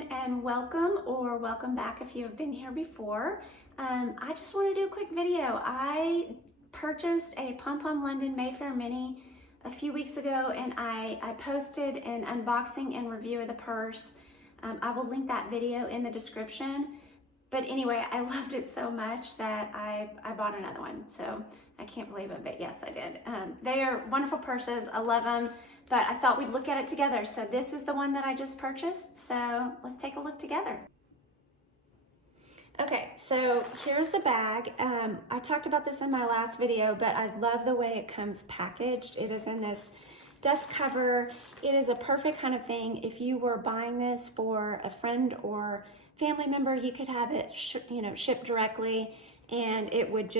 everyone, and welcome back if you have been here before. I just want to do a quick video. I purchased a Pom Pom London Mayfair Mini a few weeks ago, and I posted an unboxing and review of the purse. I will link that video in the description. But anyway, I loved it so much that I bought another one. So I can't believe it, but yes, I did. They are wonderful purses. I love them. But I thought we'd look at it together. So this is the one that I just purchased. So let's take a look together. Okay, so here's the bag. I talked about this in my last video, but I love the way it comes packaged. It is in this dust cover. It is a perfect kind of thing. If you were buying this for a friend or family member, you could have it shipped directly, and it would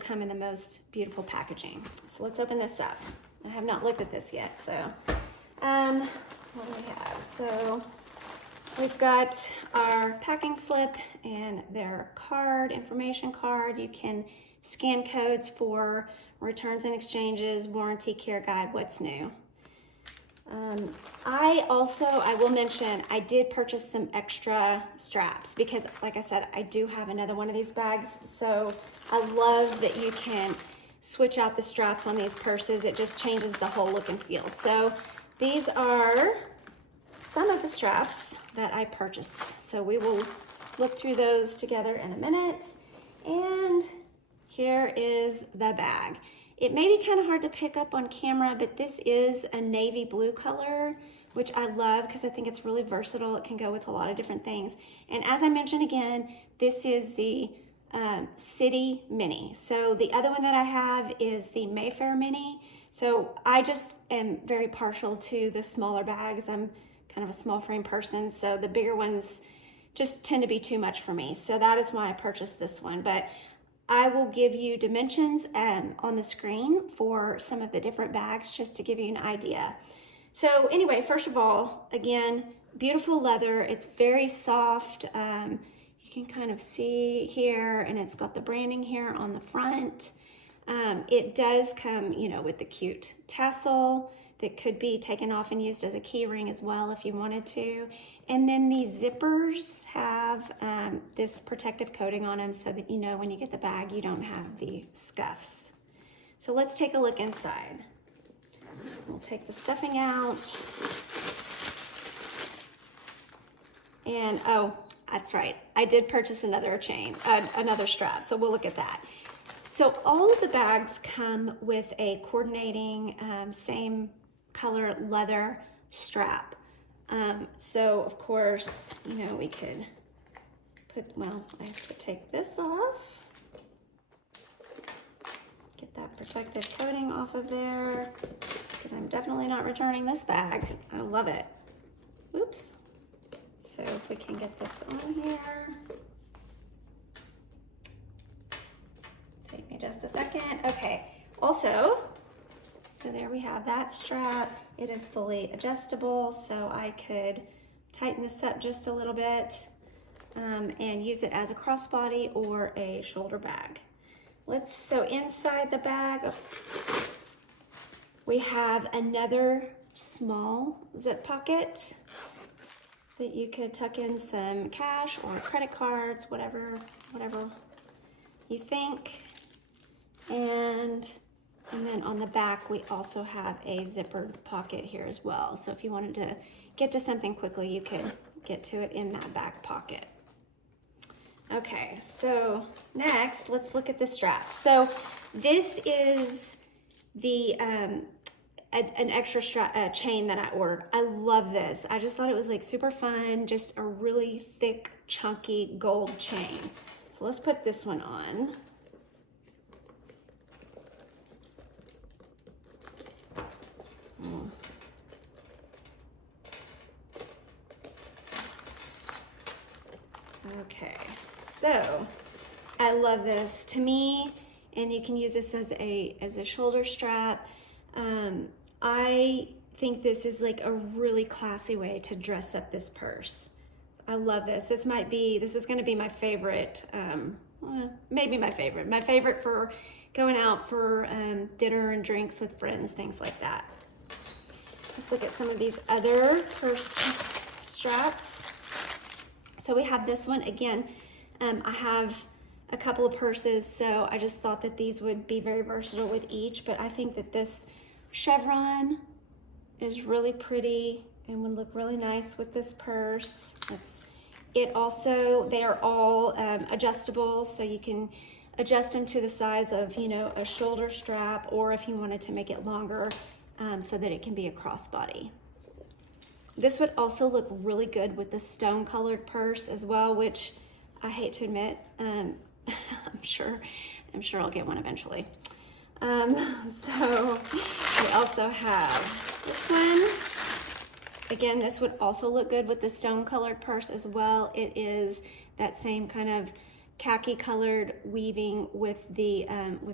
come in the most beautiful packaging. So let's open this up. I have not looked at this yet, so what do we have? So we've got our packing slip and their card, information card. You can scan codes for returns and exchanges, warranty, care guide, what's new. I will mention, I did purchase some extra straps because, like I said, I do have another one of these bags. So I love that you can switch out the straps on these purses. It just changes the whole look and feel. So these are some of the straps that I purchased. So we will look through those together in a minute. And here is the bag. It may be kind of hard to pick up on camera, but this is a navy blue color, which I love because I think it's really versatile. It can go with a lot of different things. And as I mentioned again, this is the City Mini. So the other one that I have is the Mayfair Mini. So I just am very partial to the smaller bags. I'm kind of a small frame person, so the bigger ones just tend to be too much for me. So that is why I purchased this one. But I will give you dimensions on the screen for some of the different bags just to give you an idea. So anyway, first of all, again, beautiful leather. It's very soft. You can kind of see here, and it's got the branding here on the front. It does come, with the cute tassel that could be taken off and used as a key ring as well if you wanted to. And then these zippers have this protective coating on them so that when you get the bag, you don't have the scuffs. So let's take a look inside. We'll take the stuffing out. And oh, that's right, I did purchase another strap, so we'll look at that. So all of the bags come with a coordinating same color leather strap. So of course, we could I have to take this off. Get that protective coating off of there, because I'm definitely not returning this bag. I love it. Oops. So if we can get this on here. Take me just a second. Okay. Also, so there we have that strap. It is fully adjustable, so I could tighten this up just a little bit and use it as a crossbody or a shoulder bag. So inside the bag, we have another small zip pocket that you could tuck in some cash or credit cards, whatever you think. And then on the back, we also have a zippered pocket here as well. So if you wanted to get to something quickly, you could get to it in that back pocket. Okay, so next, let's look at the straps. So this is the an extra chain that I ordered. I love this. I just thought it was like super fun, just a really thick, chunky gold chain. So let's put this one on. Okay, so I love this. To me, and you can use this as a shoulder strap. I think this is like a really classy way to dress up this purse. I love this. This is going to be my favorite. Maybe my favorite. My favorite for going out for dinner and drinks with friends, things like that. Let's look at some of these other purse straps. So we have this one again. I have a couple of purses, so I just thought that these would be very versatile with each, but I think that this chevron is really pretty and would look really nice with this purse. They are all adjustable, so you can adjust them to the size of, you know, a shoulder strap, or if you wanted to make it longer so that it can be a crossbody. This would also look really good with the stone colored purse as well, which I hate to admit, I'm sure I'll get one eventually. So we also have this one. Again, this would also look good with the stone colored purse as well. It is that same kind of khaki colored weaving with the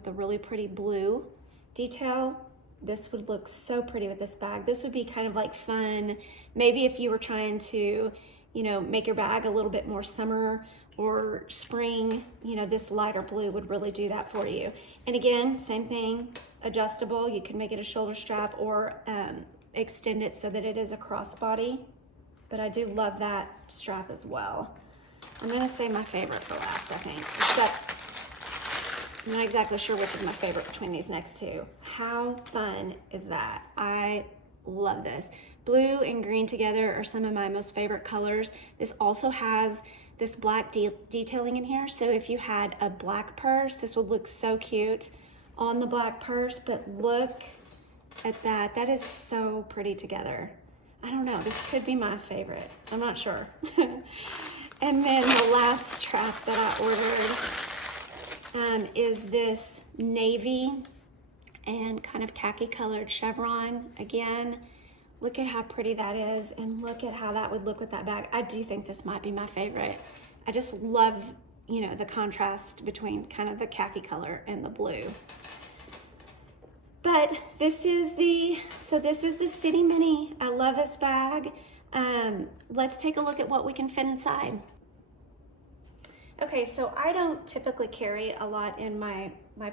really pretty blue detail. This would look so pretty with this bag. This would be kind of like fun. Maybe if you were trying to, you know, make your bag a little bit more summer or spring, you know, this lighter blue would really do that for you. And again, same thing, adjustable. You can make it a shoulder strap or extend it so that it is a crossbody. But I do love that strap as well. I'm gonna say my favorite for last, I think, except I'm not exactly sure which is my favorite between these next two. How fun is that? I love this. Blue and green together are some of my most favorite colors. This also has this black detailing in here, so if you had a black purse, this would look so cute on the black purse, but look at that. That is so pretty together. I don't know, this could be my favorite. I'm not sure. And then the last strap that I ordered is this navy and kind of khaki colored chevron. Again, look at how pretty that is, and look at how that would look with that bag. I do think this might be my favorite. I just love, you know, the contrast between kind of the khaki color and the blue. But this is the City Mini. I love this bag. Let's take a look at what we can fit inside. Okay, so I don't typically carry a lot in my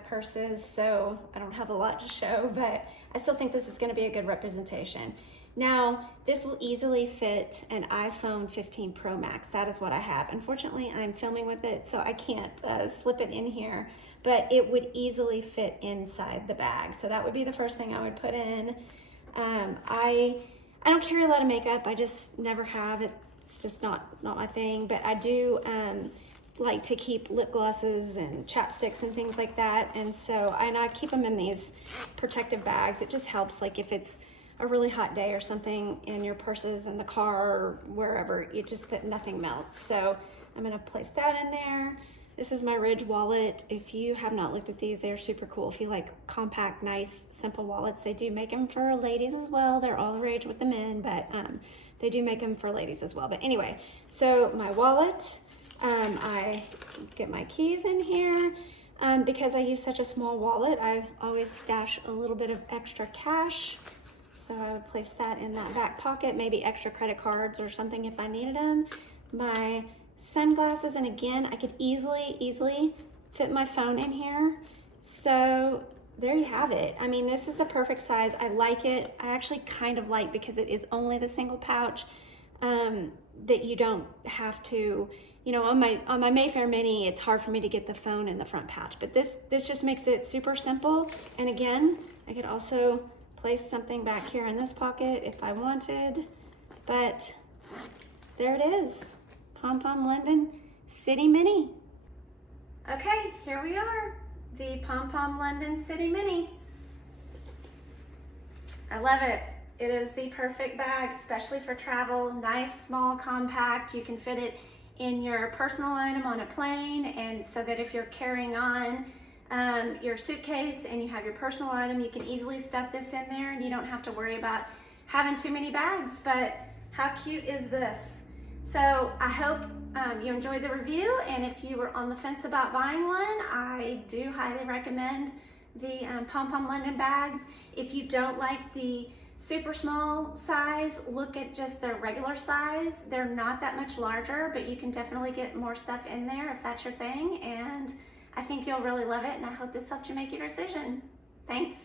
purses, so I don't have a lot to show, but I still think this is gonna be a good representation. Now, this will easily fit an iPhone 15 Pro Max. That is what I have. Unfortunately, I'm filming with it, so I can't slip it in here, but it would easily fit inside the bag. So that would be the first thing I would put in. I don't carry a lot of makeup. I just never have. It's just not my thing, but I do like to keep lip glosses and chapsticks and things like that. And so I keep them in these protective bags. It just helps, like if it's a really hot day or something in your purses in the car or wherever, you just that nothing melts. So I'm gonna place that in there. This is my Ridge wallet. If you have not looked at these, they're super cool. If you like compact, nice, simple wallets, they do make them for ladies as well. They're all the rage with the men, but they do make them for ladies as well. But anyway, so my wallet, I get my keys in here. Because I use such a small wallet, I always stash a little bit of extra cash. So I would place that in that back pocket, maybe extra credit cards or something if I needed them. My sunglasses, and again, I could easily fit my phone in here. So there you have it. I mean, this is a perfect size. I like it. I actually kind of like, because it is only the single pouch, that you don't have to, you know, on my Mayfair Mini, it's hard for me to get the phone in the front pouch, but this just makes it super simple. And again, I could also place something back here in this pocket if I wanted, but there it is. Pom Pom London City Mini. Okay, here we are, the Pom Pom London City Mini. I love it. It is the perfect bag, especially for travel. Nice, small, compact. You can fit it in your personal item on a plane, and so that if you're carrying on your suitcase and you have your personal item, you can easily stuff this in there and you don't have to worry about having too many bags. But how cute is this? So I hope you enjoyed the review, and if you were on the fence about buying one, I do highly recommend the Pom Pom London bags. If you don't like the super small size, look at just their regular size. They're not that much larger, but you can definitely get more stuff in there if that's your thing, and I think you'll really love it, and I hope this helped you make your decision. Thanks.